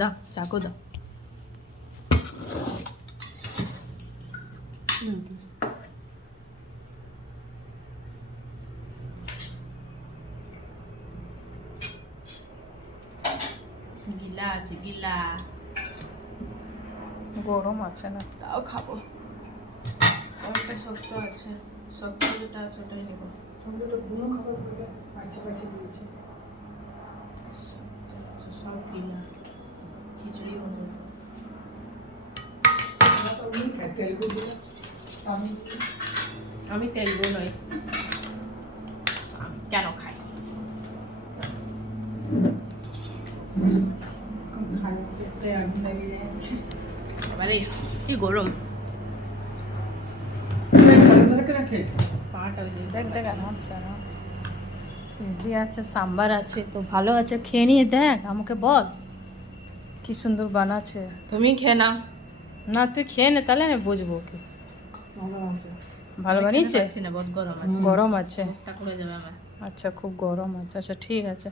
দাও চাকু দাও। গিলা আছে গিলা, গরম আছে না? তাও খাবো। অল্প শক্ত আছে, শক্ত যেটা আছে ওটাই নেবো। সব গিলা খিচুড়ি হবে। আমি তেলগু নই, আমি কেন খাই? এবারে কি গরম পাটা। দেখ দেখ, আরামসে আরামসে ইডলি আছে, সাম্বার আছে, তো ভালো আছে, খেয়ে নিয়ে দেখ, আমাকে বল কি সুন্দর বানাচ্ছে। তুমি খেয়ে নাও। না তুই খেয়ে নে, তাহলে আমি বুঝবো কি ভালো বানিয়েছে। না, বহুত গরম আছে। গরম আছে? ঠাকুরে যাবে আমার। আচ্ছা, খুব গরম আছে। আচ্ছা ঠিক আছে।